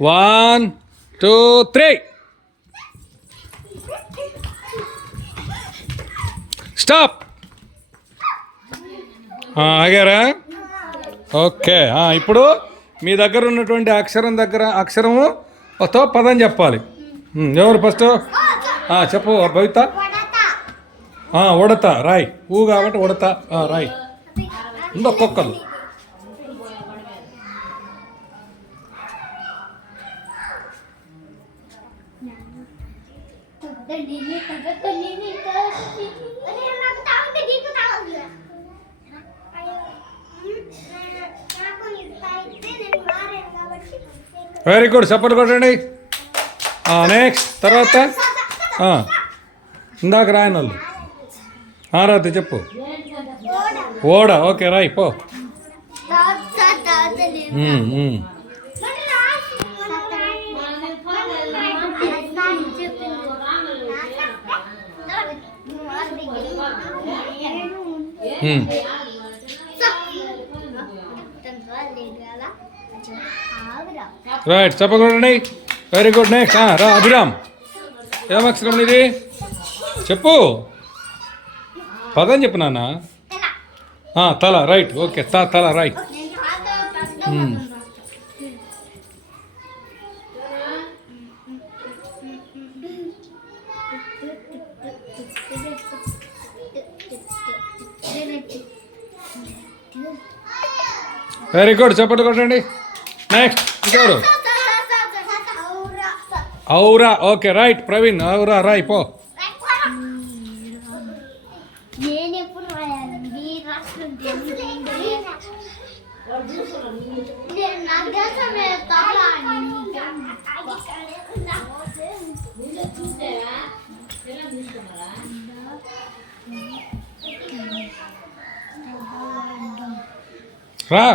One two three. Stop. ఆగారా? Okay. ఇప్పుడు మీ దగ్గర ఉన్నటువంటి అక్షరం దగ్గర అక్షరము తో పదం చెప్పాలి. ఎవరు ఫస్ట్? చెప్పు భవిత. ఉడత రాయ్. ఊ కాబట్టి ఉడత. రాయ్. ఇంకొక్కరు వెరీ గుడ్ సపోర్ట్ కొట్టండి. నెక్స్ట్ తర్వాత ఇందాక రాయన వాళ్ళు చెప్పు. ఓడ. ఓకే రాయ్ పో. Hmm. రైట్ చెప్పకండి వెరీ గుడ్ నెక్స్ట్ రా అభిరామ్ ఏం అక్షరం ఇది చెప్పు పదం చెప్పు నాన్న తల రైట్ ఓకే త తల రైట్ వెరీ గుడ్ చెప్పండి కొట్టండి. నెక్స్ట్ ఇంకెవరు ఔరా ఓకే రైట్ ప్రవీణ్ ఔరా రాయ్ పో. రా.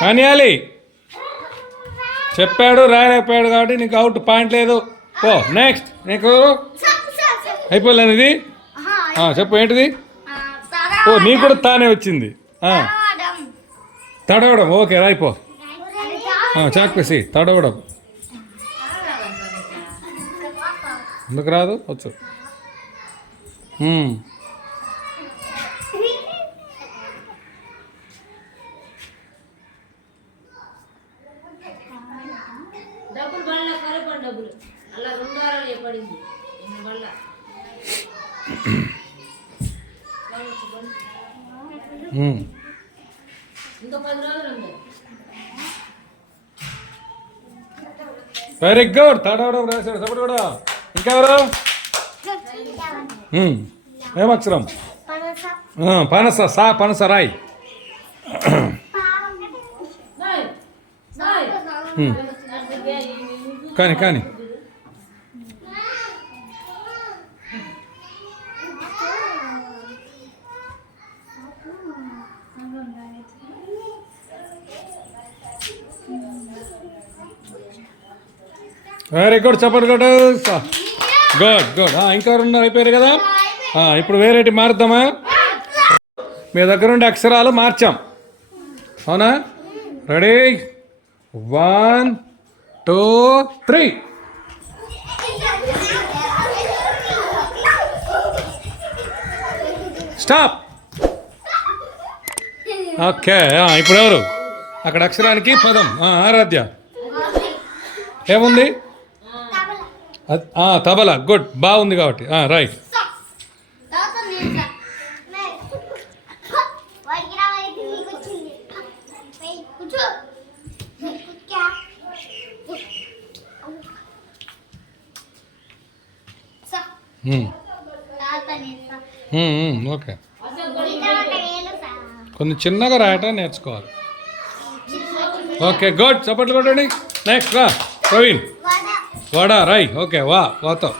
కానియాలి. చెప్పాడు రాయలేకపోయాడు కాబట్టి నీకు అవుట్ పాయింట్ లేదు. పో నెక్స్ట్ నీకు అయిపోలేదు ఇది చెప్పు ఏంటిది? ఓ నీకు కూడా తానే వచ్చింది. తడవడం ఓకే రాయిపో చాక్పేసి తడవడం. ఎందుకు రాదు? వచ్చు. డబ్బులు. అలా రెండు వారాలు పడింది ఎన్ని బళ్ళ మ్మ్. ఇంకో పది రోజులు ఉంది వెరీ గుడ్ తడవడం రాశాడు సపోర్ట్ కూడా. ఇంకెవరు? మ్మ్. ఏం అక్షరం? ఆ, పనస. సా పనస రాయ్. కానీ కానీ. వెరీ గుడ్ చెప్పండి గుడ్ గుడ్ గుడ్ ఇంకా రెండు అయిపోయారు కదా? ఇప్పుడు వేరేటి మారుద్దామా? మీ దగ్గర ఉండే అక్షరాలు మార్చాం. అవునా? Ready one two three stop okay ఇప్పుడు ఎవరు అక్కడ అక్షరానికి పదం ఆరాధ్య ఏముంది తబలా గుడ్ బాగుంది కాబట్టి రైట్ కూర్చో ఓకే. కొన్ని కొంచెం చిన్నగా రాయటం నేర్చుకోవాలి. Okay good. చప్పట్లు కొట్టండి. నెక్స్ట్ రా. ప్రవీణ్. వాడా రాయ్ ఓకే వా వాతో.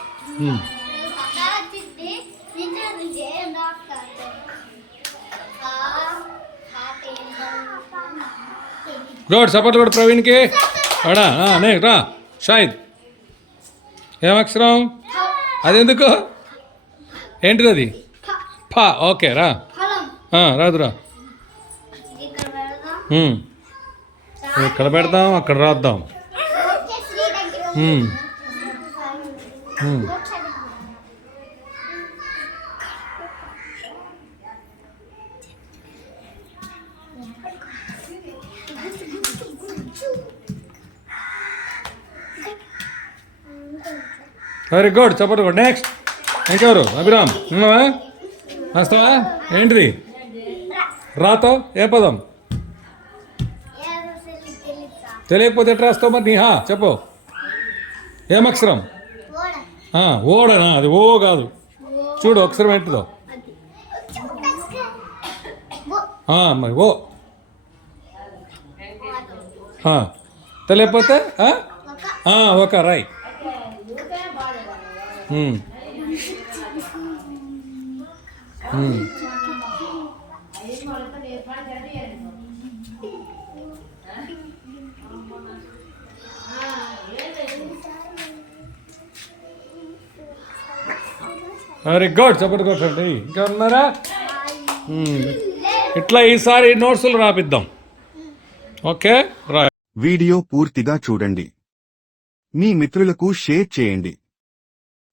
గుడ్. సపోర్ట్ కూడా ప్రవీణ్కి. వాడా నే రా. షాహిద్ ఏం అక్షరం? అది ఎందుకు ఏంటిది అది ఫా ఓకే రా. రాదురా. ఇక్కడ పెడదాం. అక్కడ రాద్దాం. వెరీ గుడ్ చెప్పండి గుడ్ నెక్స్ట్ ఇంకెవరు? అభిరామ్. ఉన్నావా? వస్తావా ఏంటిది? రాతో? ఏ పదం? తెలియకపోతే ఎట్లా రాస్తావు మరి నీహా చెప్పు. ఏం అక్షరం? ఆ, ఓడనా అది ఓ కాదు. చూడు అక్షరం ఏంటిదో మరి ఓ. తెలియకపోతే ఒక. ఉమ్. Hmm. Hmm. వెరీ గుడ్ చెప్పండి కొట్టండి ఇంకా ఉన్నారా? Hmm. ఇట్లా ఈసారి నోట్స్లు రాపిద్దాం. ఓకే రా వీడియో పూర్తిగా చూడండి. మీ మిత్రులకు షేర్ చేయండి.